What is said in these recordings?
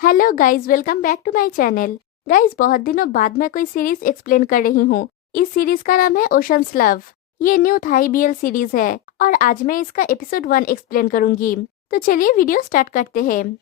Hello guys, welcome back to my channel. Guys, बहुत दिनों बाद मैं कोई सीरीज एक्सप्लेन कर रही हूँ। इस सीरीज का नाम है ओशंस लव। ये न्यू थाई बीएल सीरीज है और आज मैं इसका एपिसोड 1 एक्सप्लेन करूंगी। तो चलिए वीडियो स्टार्ट करते हैं।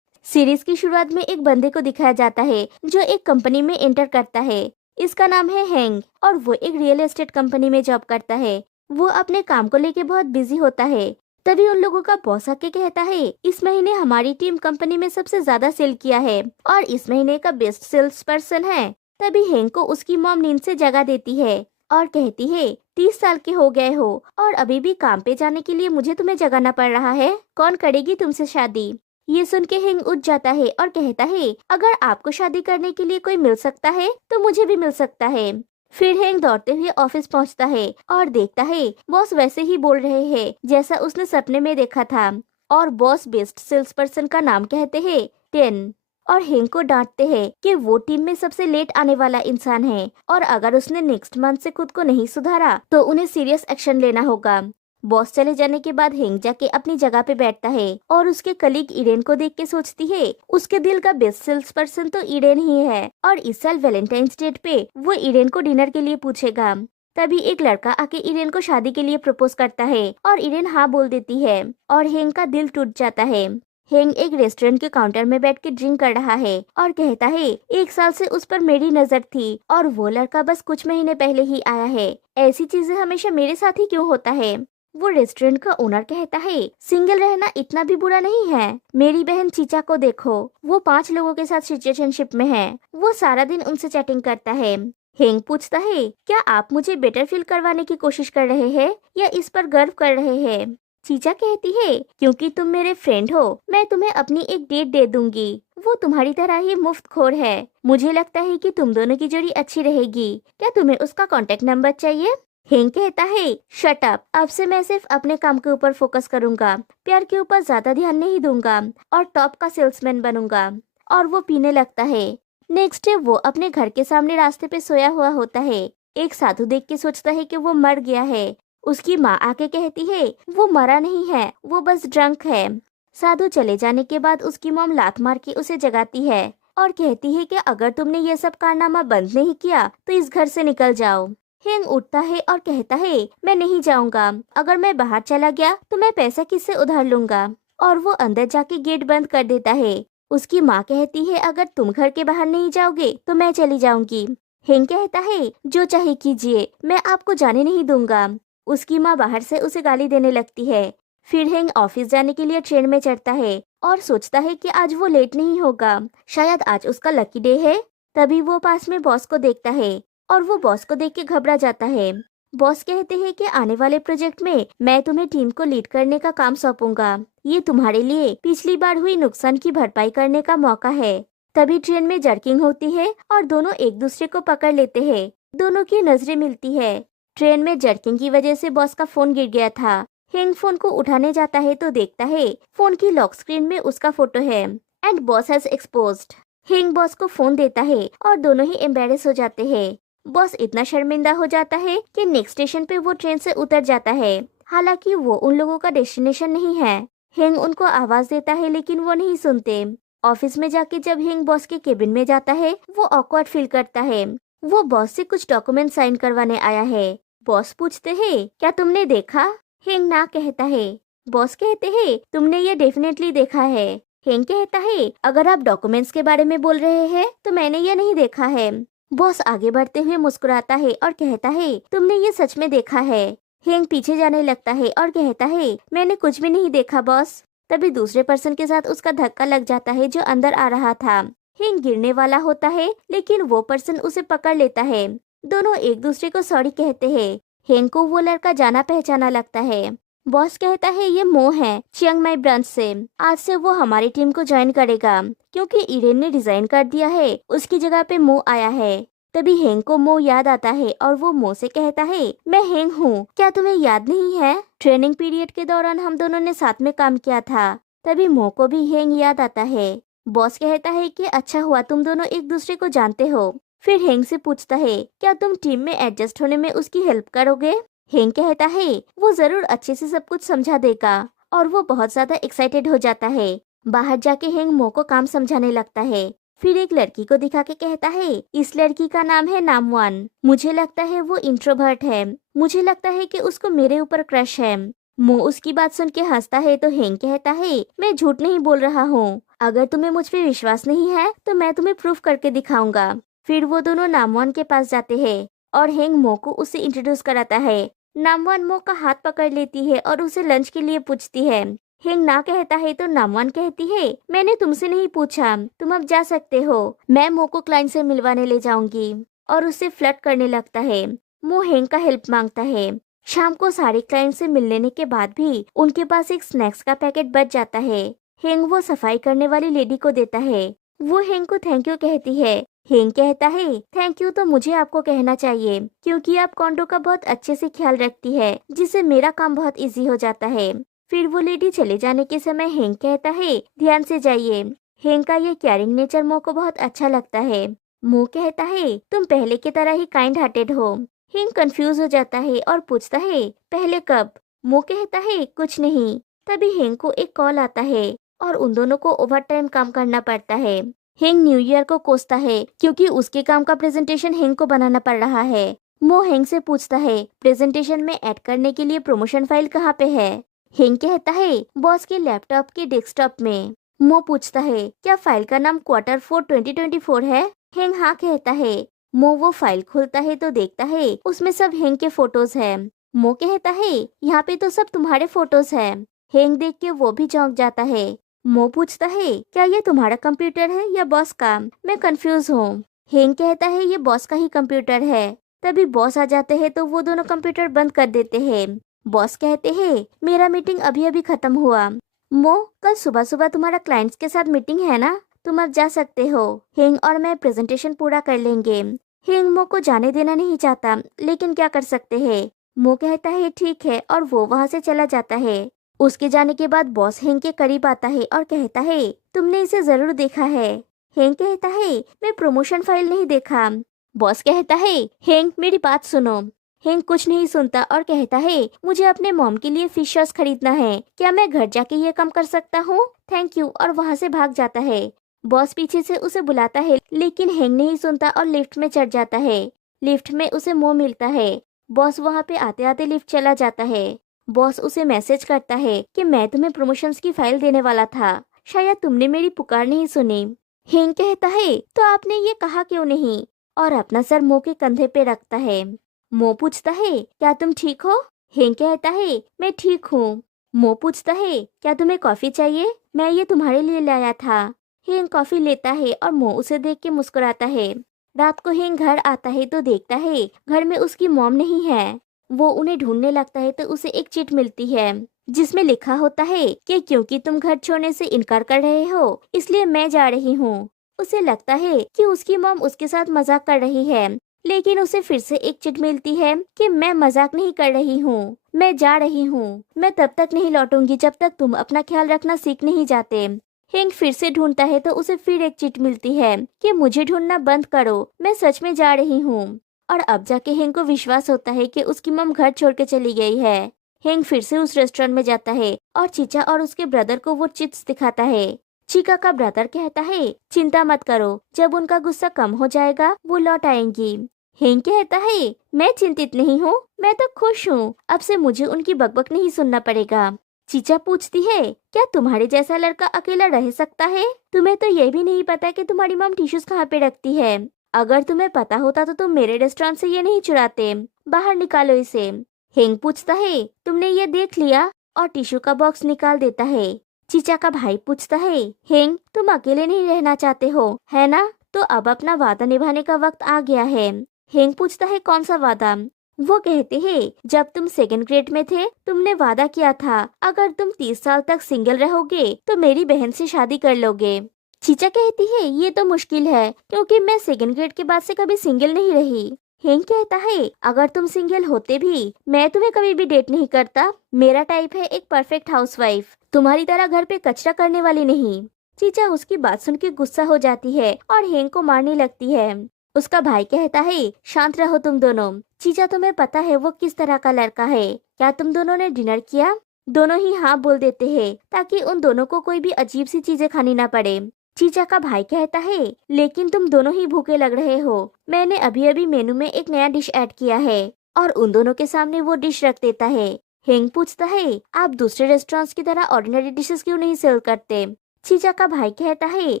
सीरीज की शुरुआत में एक बंदे को दिखाया जाता है जो एक कंपनी में एंटर करता है। इसका नाम है हैंग और वो एक रियल एस्टेट कंपनी में जॉब करता है। वो अपने काम को लेके बहुत बिजी होता है। तभी उन लोगों का बॉस आके कहता है, इस महीने हमारी टीम कंपनी में सबसे ज्यादा सेल किया है और इस महीने का बेस्ट सेल्स पर्सन है। तभी हैंग को उसकी मॉम नींद से जगा देती है और कहती है, 30 साल के हो गए हो और अभी भी काम पे जाने के लिए मुझे तुम्हें जगाना पड़ रहा है। कौन करेगी तुमसे शादी? ये सुन के हिंग उठ जाता है और कहता है, अगर आपको शादी करने के लिए कोई मिल सकता है तो मुझे भी मिल सकता है। फिर हिंग दौड़ते हुए ऑफिस पहुंचता है और देखता है बॉस वैसे ही बोल रहे हैं जैसा उसने सपने में देखा था और बॉस बेस्ट सेल्स पर्सन का नाम कहते हैं 10 और हिंग को डांटते हैं कि वो टीम में सबसे लेट आने वाला इंसान है और अगर उसने नेक्स्ट मंथ से खुद को नहीं सुधारा तो उन्हें सीरियस एक्शन लेना होगा। बॉस चले जाने के बाद हिंग जाके अपनी जगह पे बैठता है और उसके कलीग ईडेन को देख के सोचती है, उसके दिल का बेस्ट सेल्स पर्सन तो ईडेन ही है और इस साल वैलेंटाइंस डेट पे वो ईडेन को डिनर के लिए पूछेगा। तभी एक लड़का आके ईडेन को शादी के लिए प्रपोज करता है और ईडेन हाँ बोल देती है और हिंग का दिल टूट जाता है। हिंग एक रेस्टोरेंट के काउंटर में बैठ के ड्रिंक कर रहा है और कहता है, 1 साल से उस पर मेरी नजर थी और वो लड़का बस कुछ महीने पहले ही आया है। ऐसी चीजें हमेशा मेरे साथ ही क्यों होता है? वो रेस्टोरेंट का ओनर कहता है, सिंगल रहना इतना भी बुरा नहीं है। मेरी बहन चीचा को देखो, वो 5 लोगों के साथ सिचुएशनशिप में है। वो सारा दिन उनसे चैटिंग करता है। हेंग पूछता है, क्या आप मुझे बेटर फील करवाने की कोशिश कर रहे हैं या इस पर गर्व कर रहे हैं? चीचा कहती है, क्योंकि तुम मेरे फ्रेंड हो मैं तुम्हें अपनी एक डेट दे दूंगी। वो तुम्हारी तरह ही मुफ्तखोर है। मुझे लगता है कि तुम दोनों की जोड़ी अच्छी रहेगी। क्या तुम्हें उसका कॉन्टेक्ट नंबर चाहिए? हिंग कहता है, शट अप, अब से मैं सिर्फ अपने काम के ऊपर फोकस करूंगा, प्यार के ऊपर ज्यादा ध्यान नहीं दूंगा और टॉप का सेल्समैन बनूंगा। और वो पीने लगता है। नेक्स्ट डे वो अपने घर के सामने रास्ते पे सोया हुआ होता है। एक साधु देख के सोचता है कि वो मर गया है। उसकी माँ आके कहती है, वो मरा नहीं है, वो बस ड्रंक है। साधु चले जाने के बाद उसकी मॉम लात मार के उसे जगाती है और कहती है कि अगर तुमने ये सब कारनामा बंद नहीं किया तो इस घर से निकल जाओ। हिंग उठता है और कहता है, मैं नहीं जाऊंगा। अगर मैं बाहर चला गया तो मैं पैसा किससे उधार लूंगा? और वो अंदर जाके गेट बंद कर देता है। उसकी माँ कहती है, अगर तुम घर के बाहर नहीं जाओगे तो मैं चली जाऊंगी। हिंग कहता है, जो चाहे कीजिए, मैं आपको जाने नहीं दूंगा। उसकी माँ बाहर से उसे गाली देने लगती है। फिर हिंग ऑफिस जाने के लिए ट्रेन में चढ़ता है और सोचता है कि आज वो लेट नहीं होगा, शायद आज उसका लकी डे है। तभी वो पास में बॉस को देखता है और वो बॉस को देख के घबरा जाता है। बॉस कहते हैं कि आने वाले प्रोजेक्ट में मैं तुम्हें टीम को लीड करने का काम सौंपूंगा। ये तुम्हारे लिए पिछली बार हुई नुकसान की भरपाई करने का मौका है। तभी ट्रेन में जर्किंग होती है और दोनों एक दूसरे को पकड़ लेते हैं। दोनों की नजरें मिलती है। ट्रेन में जर्किंग की वजह से बॉस का फोन गिर गया था। हिंग फोन को उठाने जाता है तो देखता है फोन की लॉक स्क्रीन में उसका फोटो है एंड बॉस हैज एक्सपोज्ड। हिंग बॉस को फोन देता है और दोनों ही एम्बेरस हो जाते हैं। बॉस इतना शर्मिंदा हो जाता है कि नेक्स्ट स्टेशन पे वो ट्रेन से उतर जाता है। हालांकि वो उन लोगों का डेस्टिनेशन नहीं है। हिंग उनको आवाज देता है लेकिन वो नहीं सुनते। ऑफिस में जाके जब हिंग बॉस के केबिन में जाता है वो ऑकवर्ड फील करता है। वो बॉस से कुछ डॉक्यूमेंट साइन करवाने आया है। बॉस पूछते हैं, क्या तुमने देखा? हिंग ना कहता है। बॉस कहते हैं, तुमने ये डेफिनेटली देखा है। हिंग कहता है, अगर आप डॉक्यूमेंट्स के बारे में बोल रहे हैं तो मैंने ये नहीं देखा है। बॉस आगे बढ़ते हुए मुस्कुराता है और कहता है, तुमने ये सच में देखा है। हिंग पीछे जाने लगता है और कहता है, मैंने कुछ भी नहीं देखा बॉस। तभी दूसरे पर्सन के साथ उसका धक्का लग जाता है जो अंदर आ रहा था। हिंग गिरने वाला होता है लेकिन वो पर्सन उसे पकड़ लेता है। दोनों एक दूसरे को सॉरी कहते हैं। हिंग को वो लड़का जाना पहचाना लगता है। बॉस कहता है, ये मो है चियांग माई ब्रांच से। आज से वो हमारी टीम को ज्वाइन करेगा क्योंकि ईरेन ने रिजाइन कर दिया है, उसकी जगह पे मो आया है। तभी हेंग को मो याद आता है और वो मो से कहता है, मैं हेंग हूँ, क्या तुम्हें याद नहीं है? ट्रेनिंग पीरियड के दौरान हम दोनों ने साथ में काम किया था। तभी मो को भी हेंग याद आता है। बॉस कहता है कि अच्छा हुआ तुम दोनों एक दूसरे को जानते हो। फिर हेंग से पूछता है, क्या तुम टीम में एडजस्ट होने में उसकी हेल्प करोगे? हेंग कहता है, वो जरूर अच्छे से सब कुछ समझा देगा और वो बहुत ज्यादा एक्साइटेड हो जाता है। बाहर जाके हेंग मो को काम समझाने लगता है। फिर एक लड़की को दिखा के कहता है, इस लड़की का नाम है नामवान। मुझे लगता है वो इंट्रोवर्ट है। मुझे लगता है कि उसको मेरे ऊपर क्रश है। मो उसकी बात सुन के हंसता है तो हेंग कहता है, मैं झूठ नहीं बोल रहा हूँ। अगर तुम्हें मुझ पे विश्वास नहीं है तो मैं तुम्हें प्रूफ करके दिखाऊंगा। फिर वो दोनों नामवान के पास जाते हैं और हेंग मो को उसे इंट्रोड्यूस कराता है। नामवान मो का हाथ पकड़ लेती है और उसे लंच के लिए पूछती है। हेंग ना कहता है तो नामवान कहती है, मैंने तुमसे नहीं पूछा, तुम अब जा सकते हो। मैं मो को क्लाइंट से मिलवाने ले जाऊंगी। और उससे फ्लर्ट करने लगता है। मो हेंग का हेल्प मांगता है। शाम को सारे क्लाइंट से मिल लेने के बाद भी उनके पास एक स्नैक्स का पैकेट बच जाता है। हेंग वो सफाई करने वाली लेडी को देता है। वो हेंग को थैंक यू कहती है। हेंग कहता है, थैंक यू तो मुझे आपको कहना चाहिए, क्योंकि आप कॉन्डो का बहुत अच्छे से ख्याल रखती है, जिससे मेरा काम बहुत इजी हो जाता है। फिर वो लेडी चले जाने के समय हेंग कहता है, ध्यान से जाइए। हेंग का ये केयरिंग नेचर मो को बहुत अच्छा लगता है। मो कहता है, तुम पहले की तरह ही काइंड हार्टेड हो। हेंग कंफ्यूज हो जाता है और पूछता है, पहले कब? मो कहता है, कुछ नहीं। तभी हेंग को एक कॉल आता है और उन दोनों को ओवर टाइम काम करना पड़ता है। हेंग न्यू ईयर को कोसता है क्योंकि उसके काम का प्रेजेंटेशन हेंग को बनाना पड़ रहा है। मो हेंग से पूछता है, प्रेजेंटेशन में ऐड करने के लिए प्रमोशन फाइल कहाँ पे है? हेंग कहता है, बॉस के लैपटॉप के डेस्कटॉप में। मो पूछता है, क्या फाइल का नाम Q4 2024 है? हेंग हाँ कहता है। मो वो फाइल खोलता है तो देखता है उसमें सब हेंग के फोटोज है। मो कहता है, यहाँ पे तो सब तुम्हारे फोटोज है। हेंग देख के वो भी चौंक जाता है। मो पूछता है, क्या ये तुम्हारा कंप्यूटर है या बॉस का? मैं कंफ्यूज हूँ। हेंग कहता है, ये बॉस का ही कंप्यूटर है। तभी बॉस आ जाते हैं तो वो दोनों कंप्यूटर बंद कर देते हैं। बॉस कहते हैं, मेरा मीटिंग अभी अभी खत्म हुआ। मो, कल सुबह सुबह तुम्हारा क्लाइंट्स के साथ मीटिंग है ना? तुम अब जा सकते हो। हेंग और मैं प्रेजेंटेशन पूरा कर लेंगे। हेंग मो को जाने देना नहीं चाहता, लेकिन क्या कर सकते हैं। मो कहता है ठीक है और वो वहाँ से चला जाता है। उसके जाने के बाद बॉस हेंग के करीब आता है और कहता है, तुमने इसे जरूर देखा है। हेंग कहता है, मैं प्रमोशन फाइल नहीं देखा। बॉस कहता है, हेंग मेरी बात सुनो। हेंग कुछ नहीं सुनता और कहता है, मुझे अपने मॉम के लिए फिश सॉस खरीदना है, क्या मैं घर जाके ये काम कर सकता हूँ? थैंक यू, और वहाँ से भाग जाता है। बॉस पीछे से उसे बुलाता है, लेकिन हेंग नहीं सुनता और लिफ्ट में चढ़ जाता है। लिफ्ट में उसे मो मिलता है। बॉस वहाँ पे आते आते लिफ्ट चला जाता है। बॉस उसे मैसेज करता है कि मैं तुम्हें प्रमोशंस की फाइल देने वाला था, शायद तुमने मेरी पुकार नहीं सुनी। हेंग कहता है, तो आपने ये कहा क्यों नहीं? और अपना सर मो के कंधे पे रखता है। मो पूछता है, क्या तुम ठीक हो? हेंग कहता है, मैं ठीक हूँ। मो पूछता है, क्या तुम्हें कॉफी चाहिए? मैं ये तुम्हारे लिए लाया था। हेंग कॉफी लेता है और मो उसे देख के मुस्कुराता है। रात को हेंग घर आता है तो देखता है घर में उसकी मॉम नहीं है। वो उन्हें ढूंढने लगता है तो उसे एक चिट मिलती है, जिसमें लिखा होता है कि क्योंकि तुम घर छोड़ने से इनकार कर रहे हो, इसलिए मैं जा रही हूँ। उसे लगता है कि उसकी मॉम उसके साथ मजाक कर रही है, लेकिन उसे फिर से एक चिट मिलती है कि मैं मजाक नहीं कर रही हूँ, मैं जा रही हूँ। मैं तब तक नहीं लौटूंगी जब तक तुम अपना ख्याल रखना सीख नहीं जाते। हेंग फिर से ढूंढता है तो उसे फिर एक चिट मिलती है कि मुझे ढूंढना बंद करो, मैं सच में जा रही हूँ। और अब जाके हेंग को विश्वास होता है कि उसकी मम घर छोड़ के चली गई है। हेंग फिर से उस रेस्टोरेंट में जाता है और चीचा और उसके ब्रदर को वो चिट्स दिखाता है। चिका का ब्रदर कहता है, चिंता मत करो, जब उनका गुस्सा कम हो जाएगा वो लौट आएंगी। हेंग कहता है, मैं चिंतित नहीं हूँ, मैं तो खुश हूँ, अब से मुझे उनकी बकबक नहीं सुनना पड़ेगा। चीचा पूछती है, क्या तुम्हारे जैसा लड़का अकेला रह सकता है? तुम्हें तो ये भी नहीं पता कि तुम्हारी मम टिश्यूज कहाँ पे रखती है। अगर तुम्हें पता होता तो तुम मेरे रेस्टोरेंट से ये नहीं चुराते, बाहर निकालो इसे। हेंग पूछता है, तुमने ये देख लिया? और टिश्यू का बॉक्स निकाल देता है। चीचा का भाई पूछता है, हेंग तुम अकेले नहीं रहना चाहते हो, है ना? तो अब अपना वादा निभाने का वक्त आ गया है। हेंग पूछता है, कौन सा वादा? वो कहते हैं, जब तुम सेकंड ग्रेड में थे तुमने वादा किया था अगर तुम 30 साल तक सिंगल रहोगे तो मेरी बहन से शादी कर लोगे। चीचा कहती है, ये तो मुश्किल है क्योंकि मैं सेकंड ग्रेड के बाद से कभी सिंगल नहीं रही। हेंग कहता है, अगर तुम सिंगल होते भी मैं तुम्हें कभी भी डेट नहीं करता। मेरा टाइप है एक परफेक्ट हाउसवाइफ, तुम्हारी तरह घर पे कचरा करने वाली नहीं। चीचा उसकी बात सुन के गुस्सा हो जाती है और हेंग को मारने लगती है। उसका भाई कहता है, शांत रहो तुम दोनों। चीचा तुम्हें पता है वो किस तरह का लड़का है, क्या तुम दोनों ने डिनर किया? दोनों ही हाँ बोल देते हैं ताकि उन दोनों को कोई भी अजीब सी चीजें खानी ना पड़े। चीचा का भाई कहता है, लेकिन तुम दोनों ही भूखे लग रहे हो, मैंने अभी अभी मेनू में एक नया डिश ऐड किया है। और उन दोनों के सामने वो डिश रख देता है। हेंग पूछता है, आप दूसरे रेस्टोरेंट्स की तरह ऑर्डिनरी डिशेस क्यों नहीं सर्व करते? चीचा का भाई कहता है,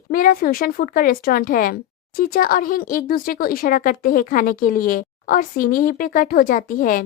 मेरा फ्यूजन फूड का रेस्टोरेंट है। चीचा और हिंग एक दूसरे को इशारा करते हैं खाने के लिए और सीन यहीं पे कट हो जाती है।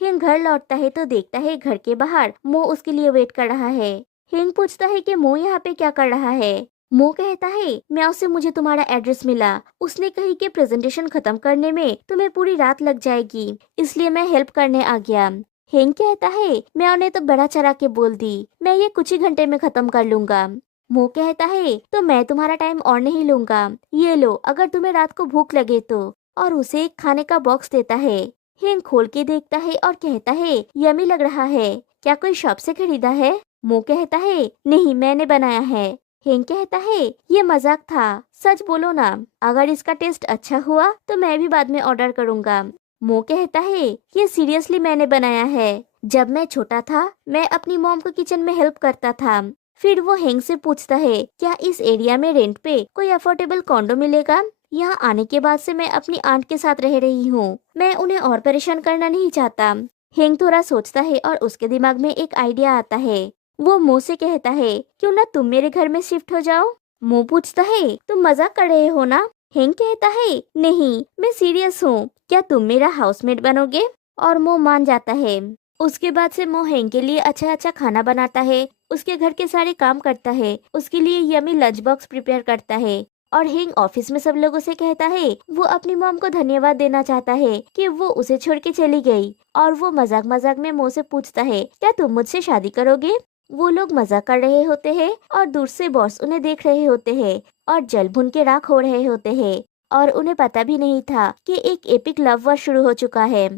हिंग घर लौटता है तो देखता है घर के बाहर मो उसके लिए वेट कर रहा है। हिंग पूछता है कि मो यहाँ पे क्या कर रहा है। मो कहता है, म्याओ से मुझे तुम्हारा एड्रेस मिला, उसने कही कि प्रेजेंटेशन खत्म करने में तुम्हें पूरी रात लग जाएगी, इसलिए मैं हेल्प करने आ गया। हिंग कहता है, म्याओ ने तो बड़ा चढ़ा के बोल दी, मैं ये कुछ ही घंटे में खत्म कर लूंगा। मो कहता है, तो मैं तुम्हारा टाइम और नहीं लूंगा, ये लो अगर तुम्हें रात को भूख लगे तो, और उसे एक खाने का बॉक्स देता है। हिंग खोल के देखता है और कहता है, यमी लग रहा है, क्या कोई शॉप से खरीदा है? मो कहता है, नहीं मैंने बनाया है। हिंग कहता है, ये मजाक था, सच बोलो ना, अगर इसका टेस्ट अच्छा हुआ तो मैं भी बाद में ऑर्डर करूंगा। मो कहता है, ये सीरियसली मैंने बनाया है, जब मैं छोटा था मैं अपनी मॉम को किचन में हेल्प करता था। फिर वो हेंग से पूछता है, क्या इस एरिया में रेंट पे कोई अफोर्डेबल कॉन्डो मिलेगा? यहाँ आने के बाद से मैं अपनी आंट के साथ रह रही हूँ, मैं उन्हें और परेशान करना नहीं चाहता। हेंग थोड़ा सोचता है और उसके दिमाग में एक आइडिया आता है। वो मो से कहता है, क्यों ना तुम मेरे घर में शिफ्ट हो जाओ? मो पूछता है, तुम मजाक कर रहे हो ना? हेंग कहता है, नहीं मैं सीरियस हूँ, क्या तुम मेरा हाउसमेट बनोगे? और मो मान जाता है। उसके बाद से मो हेंग के लिए अच्छा अच्छा खाना बनाता है, उसके घर के सारे काम करता है, उसके लिए यमी लंच बॉक्स प्रिपेयर करता है। और हेंग ऑफिस में सब लोगों से कहता है वो अपनी मॉम को धन्यवाद देना चाहता है कि वो उसे छोड़ के चली गई। और वो मजाक मजाक में मो से पूछता है, क्या तुम मुझसे शादी करोगे? वो लोग मजाक कर रहे होते हैं और दूर से बॉस उन्हें देख रहे होते हैं और जल भुन के राख हो रहे होते हैं, और उन्हें पता भी नहीं था कि एक एपिक लव वॉर शुरू हो चुका है।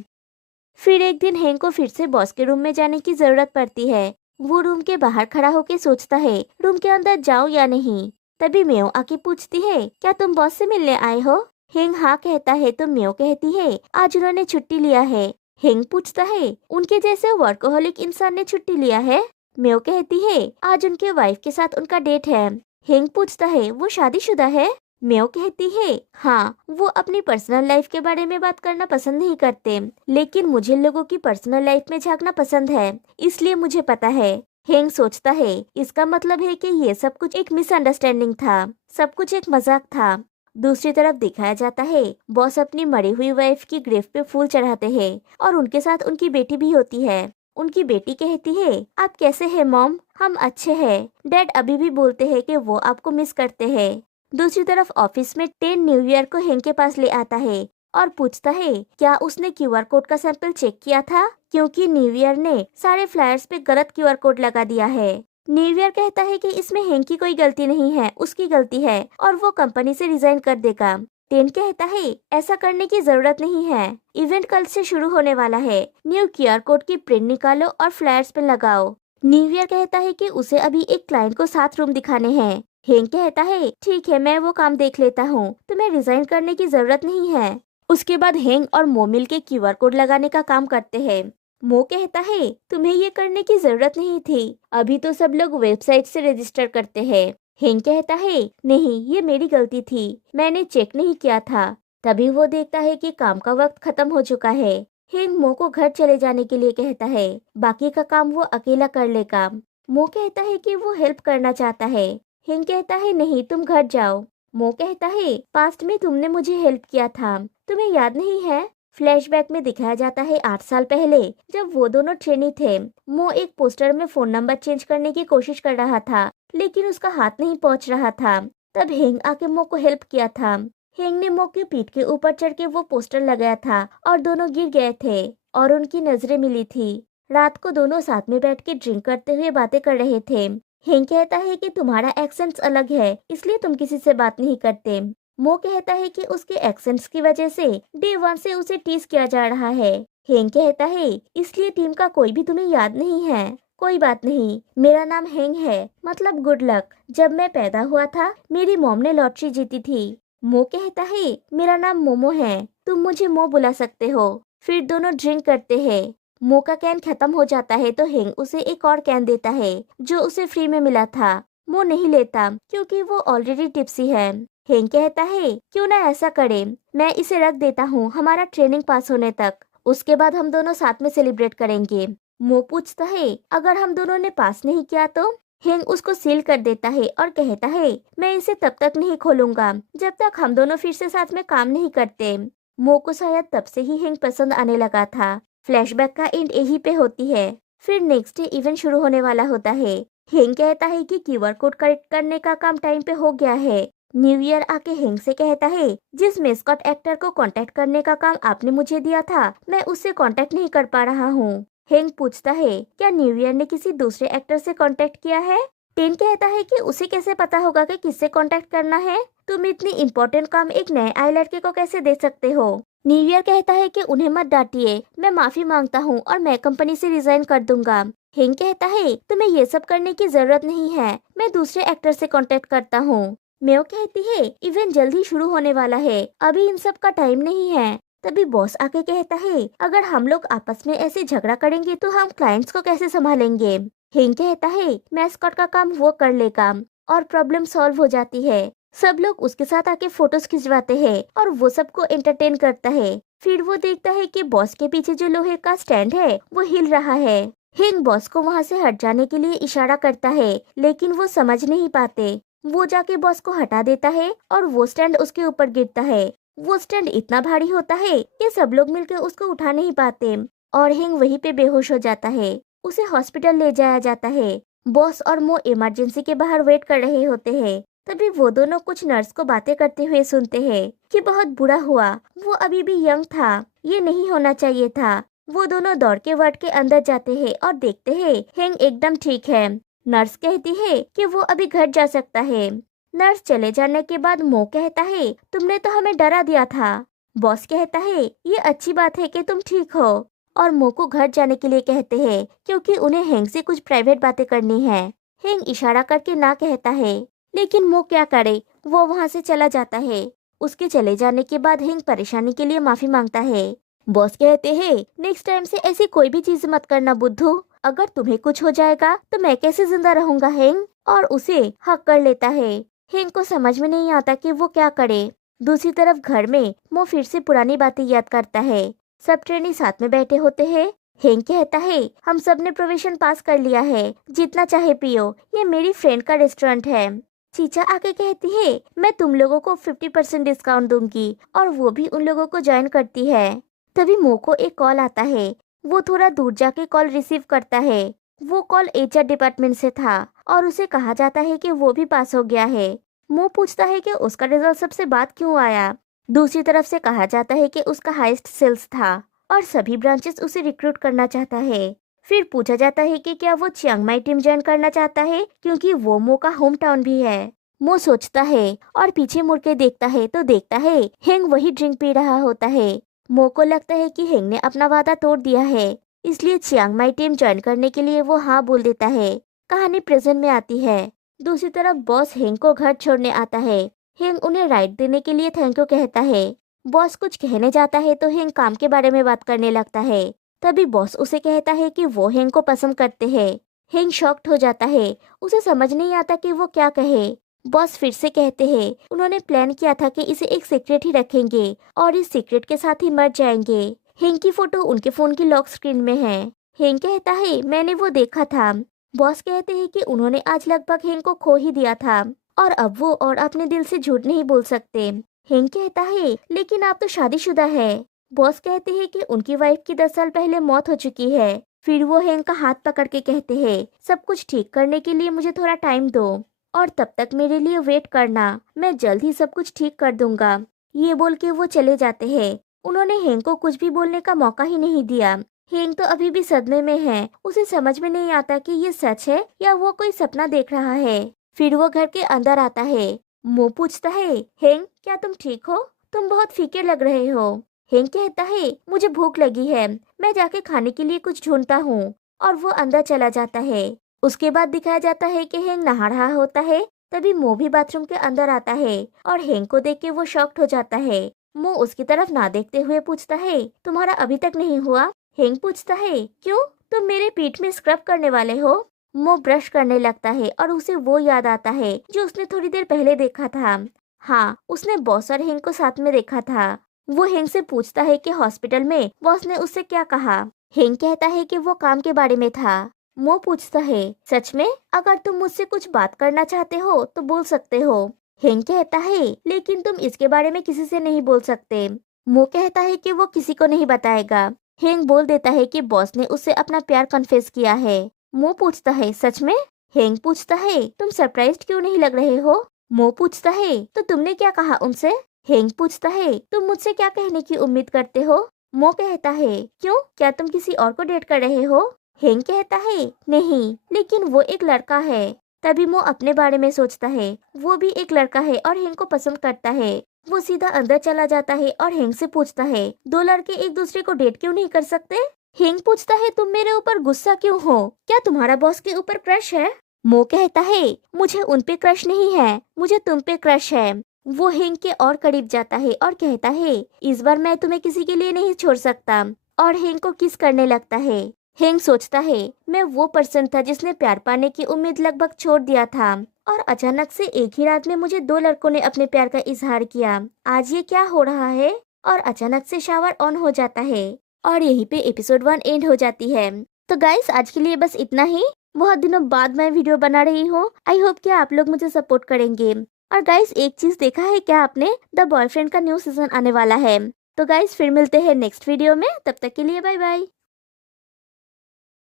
फिर एक दिन हेंग को फिर से बॉस के रूम में जाने की जरूरत पड़ती है। वो रूम के बाहर खड़ा होकर सोचता है रूम के अंदर जाऊं या नहीं। तभी मेयो आके पूछती है, क्या तुम बॉस से मिलने आए हो? हेंग हाँ कहता है तो मेयो कहती है, आज उन्होंने छुट्टी लिया है। हेंग पूछता है, उनके जैसे वर्कोहॉलिक इंसान ने छुट्टी लिया है? मेयो कहती है, आज उनके वाइफ के साथ उनका डेट है। हेंग पूछता है, वो शादीशुदा है? मेयो कहती है, हाँ वो अपनी पर्सनल लाइफ के बारे में बात करना पसंद नहीं करते, लेकिन मुझे लोगों की पर्सनल लाइफ में झांकना पसंद है, इसलिए मुझे पता है। हेंग सोचता है, इसका मतलब है कि ये सब कुछ एक मिसअंडरस्टैंडिंग था, सब कुछ एक मजाक था। दूसरी तरफ दिखाया जाता है बॉस अपनी मरी हुई वाइफ की ग्रेव पे फूल चढ़ाते हैं और उनके साथ उनकी बेटी भी होती है। उनकी बेटी कहती है, आप कैसे हैं मॉम? हम अच्छे हैं। डैड अभी भी बोलते हैं कि वो आपको मिस करते हैं। दूसरी तरफ ऑफिस में टेन न्यू ईयर को हेंग के पास ले आता है और पूछता है, क्या उसने क्यूआर कोड का सैंपल चेक किया था, क्योंकि न्यू ईयर ने सारे फ्लायर्स पे गलत क्यूआर कोड लगा दिया है। न्यू ईयर कहता है कि इसमें हेंग की कोई गलती नहीं है, उसकी गलती है और वो कंपनी से रिजाइन कर देगा। टेन कहता है, ऐसा करने की जरूरत नहीं है, इवेंट कल से शुरू होने वाला है, न्यू क्यूआर कोड की प्रिंट निकालो और फ्लायर्स पे लगाओ। न्यू ईयर कहता है कि उसे अभी एक क्लाइंट को 7 रूम दिखाने हैं। हेंग कहता है, ठीक है मैं वो काम देख लेता हूँ, तुम्हें रिजाइन करने की जरूरत नहीं है। उसके बाद हेंग और मो मिल के क्यूआर कोड लगाने का काम करते हैं। मो कहता है, तुम्हें ये करने की जरूरत नहीं थी, अभी तो सब लोग वेबसाइट से रजिस्टर करते हैं। हेंग कहता है, नहीं ये मेरी गलती थी, मैंने चेक नहीं किया था। तभी वो देखता है कि काम का वक्त खत्म हो चुका है। हेंग मो को घर चले जाने के लिए कहता है, बाकी का काम वो अकेला कर लेगा। मो कहता है कि वो हेल्प करना चाहता है। हेंग कहता है, नहीं तुम घर जाओ। मो कहता है, पास्ट में तुमने मुझे हेल्प किया था, तुम्हें याद नहीं है? फ्लैशबैक में दिखाया जाता है 8 साल पहले जब वो दोनों ट्रेनी थे। मो एक पोस्टर में फोन नंबर चेंज करने की कोशिश कर रहा था, लेकिन उसका हाथ नहीं पहुंच रहा था। तब हेंग आके मो को हेल्प किया था। हेंग ने मो की पीठ के ऊपर चढ़ के वो पोस्टर लगाया था और दोनों गिर गए थे और उनकी नजरें मिली थी। रात को दोनों साथ में बैठ के ड्रिंक करते हुए बातें कर रहे थे। हेंग कहता है कि तुम्हारा एक्सेंट अलग है, इसलिए तुम किसी से बात नहीं करते। मो कहता है कि उसके एक्सेंट्स की वजह से डे 1 से उसे टीज किया जा रहा है। हेंग कहता है, इसलिए टीम का कोई भी तुम्हें याद नहीं है। कोई बात नहीं, मेरा नाम हेंग है, मतलब गुड लक। जब मैं पैदा हुआ था मेरी मॉम ने लॉटरी जीती थी। मो कहता है, मेरा नाम मोमो है, तुम मुझे मो बुला सकते हो। फिर दोनों ड्रिंक करते हैं। मो का कैन खत्म हो जाता है तो हेंग उसे एक और कैन देता है जो उसे फ्री में मिला था। मो नहीं लेता क्योंकि वो ऑलरेडी टिप्सी है। हेंग कहता है क्यों ना ऐसा करे, मैं इसे रख देता हूँ हमारा ट्रेनिंग पास होने तक, उसके बाद हम दोनों साथ में सेलिब्रेट करेंगे। मो पूछता है अगर हम दोनों ने पास नहीं किया तो? हेंग उसको सील कर देता है और कहता है मैं इसे तब तक नहीं खोलूंगा जब तक हम दोनों फिर से साथ में काम नहीं करते। मो को शायद तब से ही हेंग पसंद आने लगा था। फ्लैशबैक का एंड यहीं पे होती है। फिर नेक्स्ट डे इवेंट शुरू होने वाला होता है। हेंग कहता है कि क्यूआर कोड करेक्ट करने का काम टाइम पे हो गया है। न्यू ईयर आके हेंग से कहता है जिस मेस्कॉट एक्टर को कांटेक्ट करने का काम आपने मुझे दिया था मैं उससे कांटेक्ट नहीं कर पा रहा हूँ। हेंग पूछता है क्या न्यू ईयर ने किसी दूसरे एक्टर से कांटेक्ट किया है? टेन कहता है कि उसे कैसे पता होगा कि किससे कांटेक्ट करना है, तुम इतनी इम्पोर्टेंट काम एक नए आए लड़के को कैसे दे सकते हो? न्यू ईयर कहता है कि उन्हें मत डांटिए, मैं माफी मांगता हूँ और मैं कंपनी से रिजाइन कर दूंगा। हेंग कहता है तुम्हें ये सब करने की जरूरत नहीं है, मैं दूसरे एक्टर से कांटेक्ट करता हूँ। मेयो कहती है इवेंट जल्दी शुरू होने वाला है, अभी इन सब का टाइम नहीं है। तभी बॉस आके कहता है अगर हम लोग आपस में ऐसे झगड़ा करेंगे तो हम क्लाइंट्स को कैसे संभालेंगे? हेंग कहता है मैस्कॉट का काम वो कर लेगा और प्रॉब्लम सॉल्व हो जाती है। सब लोग उसके साथ आके फोटोज खिंचवाते हैं और वो सबको एंटरटेन करता है। फिर वो देखता है कि बॉस के पीछे जो लोहे का स्टैंड है वो हिल रहा है। हेंग बॉस को वहाँ से हट जाने के लिए इशारा करता है लेकिन वो समझ नहीं पाते। वो जाके बॉस को हटा देता है और वो स्टैंड उसके ऊपर गिरता है। वो स्टैंड इतना भारी होता है कि सब लोग मिलकर उसको उठा नहीं पाते और हेंग वहीं पे बेहोश हो जाता है। उसे हॉस्पिटल ले जाया जाता है। बॉस और मो इमरजेंसी के बाहर वेट कर रहे होते हैं। तभी वो दोनों कुछ नर्स को बातें करते हुए सुनते हैं कि बहुत बुरा हुआ, वो अभी भी यंग था, ये नहीं होना चाहिए था। वो दोनों दौड़ के वार्ड के अंदर जाते हैं और देखते हैं हेंग एकदम ठीक है। नर्स कहती है कि वो अभी घर जा सकता है। नर्स चले जाने के बाद मो कहता है तुमने तो हमें डरा दिया था। बॉस कहता है ये अच्छी बात है कि तुम ठीक हो और मो को घर जाने के लिए कहते हैं क्योंकि उन्हें हेंग से कुछ प्राइवेट बातें करनी है। हेंग इशारा करके ना कहता है लेकिन मो क्या करे, वो वहाँ से चला जाता है। उसके चले जाने के बाद हेंग परेशानी के लिए माफी मांगता है। बॉस कहते हैं नेक्स्ट टाइम से ऐसी कोई भी चीज मत करना बुद्धू, अगर तुम्हें कुछ हो जाएगा तो मैं कैसे जिंदा रहूंगा हेंग, और उसे हक कर लेता है। हेंग को समझ में नहीं आता कि वो क्या करे। दूसरी तरफ घर में मो फिर से पुरानी बातें याद करता है। सब ट्रेनी साथ में बैठे होते हैं। हेंग कहता है हम सब ने प्रोविजन पास कर लिया है, जितना चाहे पियो, ये मेरी फ्रेंड का रेस्टोरेंट है। चीचा आके कहती है मैं तुम लोगों को 50% डिस्काउंट दूंगी और वो भी उन लोगों को ज्वाइन करती है। तभी मो को एक कॉल आता है। वो थोड़ा दूर जाके कॉल रिसीव करता है। वो कॉल एचआर डिपार्टमेंट से था और उसे कहा जाता है कि वो भी पास हो गया है। मो पूछता है कि उसका रिजल्ट सबसे बाद क्यों आया। दूसरी तरफ से कहा जाता है कि उसका हाईएस्ट सेल्स था और सभी ब्रांचेस उसे रिक्रूट करना चाहता है। फिर पूछा जाता है कि क्या वो चियांग माई टीम ज्वाइन करना चाहता है क्योंकि वो मो का होम टाउन भी है। मो सोचता है और पीछे मुड़ के देखता है तो देखता है हेंग वही ड्रिंक पी रहा होता है। मो को लगता है कि हेंग ने अपना वादा तोड़ दिया है, इसलिए चियांग माई टीम ज्वाइन करने के लिए वो हाँ बोल देता है। कहानी प्रेजेंट में आती है। दूसरी तरफ बॉस हेंग को घर छोड़ने आता है। हेंग उन्हें राइड देने के लिए थैंक यू कहता है। बॉस कुछ कहने जाता है तो हेंग काम के बारे में बात करने लगता है। तभी बॉस उसे कहता है कि वो हेंग को पसंद करते हैं। हेंग शॉक्ड हो जाता है, उसे समझ नहीं आता कि वो क्या कहे। बॉस फिर से कहते हैं उन्होंने प्लान किया था कि इसे एक सीक्रेट ही रखेंगे और इस सीक्रेट के साथ ही मर जाएंगे। हेंग की फोटो उनके फोन की लॉक स्क्रीन में है। हेंग कहता है मैंने वो देखा था। बॉस कहते हैं कि उन्होंने आज लगभग हेंग को खो ही दिया था और अब वो और अपने दिल से झूठ नहीं बोल सकते। हेंग कहता है लेकिन आप तो शादीशुदा है। बॉस कहते हैं कि उनकी वाइफ की 10 साल पहले मौत हो चुकी है। फिर वो हेंग का हाथ पकड़ के कहते हैं सब कुछ ठीक करने के लिए मुझे थोड़ा टाइम दो और तब तक मेरे लिए वेट करना, मैं जल्द ही सब कुछ ठीक कर दूंगा। ये बोल के वो चले जाते हैं। उन्होंने हेंग को कुछ भी बोलने का मौका ही नहीं दिया। हेंग तो अभी भी सदमे में है, उसे समझ में नहीं आता कि ये सच है या वो कोई सपना देख रहा है। फिर वो घर के अंदर आता है। मो पूछता है हेंग क्या तुम ठीक हो, तुम बहुत फीके लग रहे हो। हेंग कहता है मुझे भूख लगी है, मैं जाके खाने के लिए कुछ ढूंढता हूँ, और वो अंदर चला जाता है। उसके बाद दिखाया जाता है कि हेंग नहा रहा होता है। तभी मो भी बाथरूम के अंदर आता है और हेंग को देख के वो शॉक्ड हो जाता है। मो उसकी तरफ ना देखते हुए पूछता है तुम्हारा अभी तक नहीं हुआ? हेंग पूछता है, क्यों, तुम मेरे पीठ में स्क्रब करने वाले हो? मो ब्रश करने लगता है और उसे वो याद आता है जो उसने थोड़ी देर पहले देखा था। हाँ, उसने बॉस और हेंग को साथ में देखा था। वो हेंग से पूछता है कि हॉस्पिटल में बॉस ने उससे क्या कहा। हेंग कहता है कि वो काम के बारे में था। मो पूछता है, सच में? अगर तुम मुझसे कुछ बात करना चाहते हो तो बोल सकते हो। हेंग कहता है, लेकिन तुम इसके बारे में किसी से नहीं बोल सकते। मो कहता है कि वो किसी को नहीं बताएगा। हेंग बोल देता है कि बॉस ने उससे अपना प्यार कन्फेस किया है। मो पूछता है, सच में? हेंग पूछता है, तुम सरप्राइज्ड क्यों नहीं लग रहे हो? मो पूछता है, तो तुमने क्या कहा उनसे? हेंग पूछता है, तुम मुझसे क्या कहने की उम्मीद करते हो? मो कहता है, क्यों, क्या तुम किसी और को डेट कर रहे हो? हेंग कहता है, नहीं, लेकिन वो एक लड़का है। तभी मो अपने बारे में सोचता है, वो भी एक लड़का है और हेंग को पसंद करता है। वो सीधा अंदर चला जाता है और हेंग से पूछता है, दो लड़के एक दूसरे को डेट क्यों नहीं कर सकते? हेंग पूछता है, तुम मेरे ऊपर गुस्सा क्यों हो? क्या तुम्हारा बॉस के ऊपर क्रश है? मो कहता है, मुझे उन पे क्रश नहीं है, मुझे तुम पे क्रश है। वो हेंग के और करीब जाता है और कहता है, इस बार मैं तुम्हें किसी के लिए नहीं छोड़ सकता, और हेंग को किस करने लगता है। हेंग सोचता है, मैं वो पर्सन था जिसने प्यार पाने की उम्मीद लगभग छोड़ दिया था, और अचानक से एक ही रात में मुझे दो लड़कों ने अपने प्यार का इजहार किया। आज ये क्या हो रहा है? और अचानक से शावर ऑन हो जाता है और यहीं पे एपिसोड 1 एंड हो जाती है। तो गाइस, आज के लिए बस इतना ही। बहुत दिनों बाद मैं वीडियो बना रही हूँ। आई होप कि आप लोग मुझे सपोर्ट करेंगे। और गाइस, एक चीज देखा है क्या आपने? द बॉयफ्रेंड का न्यू सीजन आने वाला है। तो गाइस, फिर मिलते हैं नेक्स्ट वीडियो में। तब तक के लिए बाय बाय।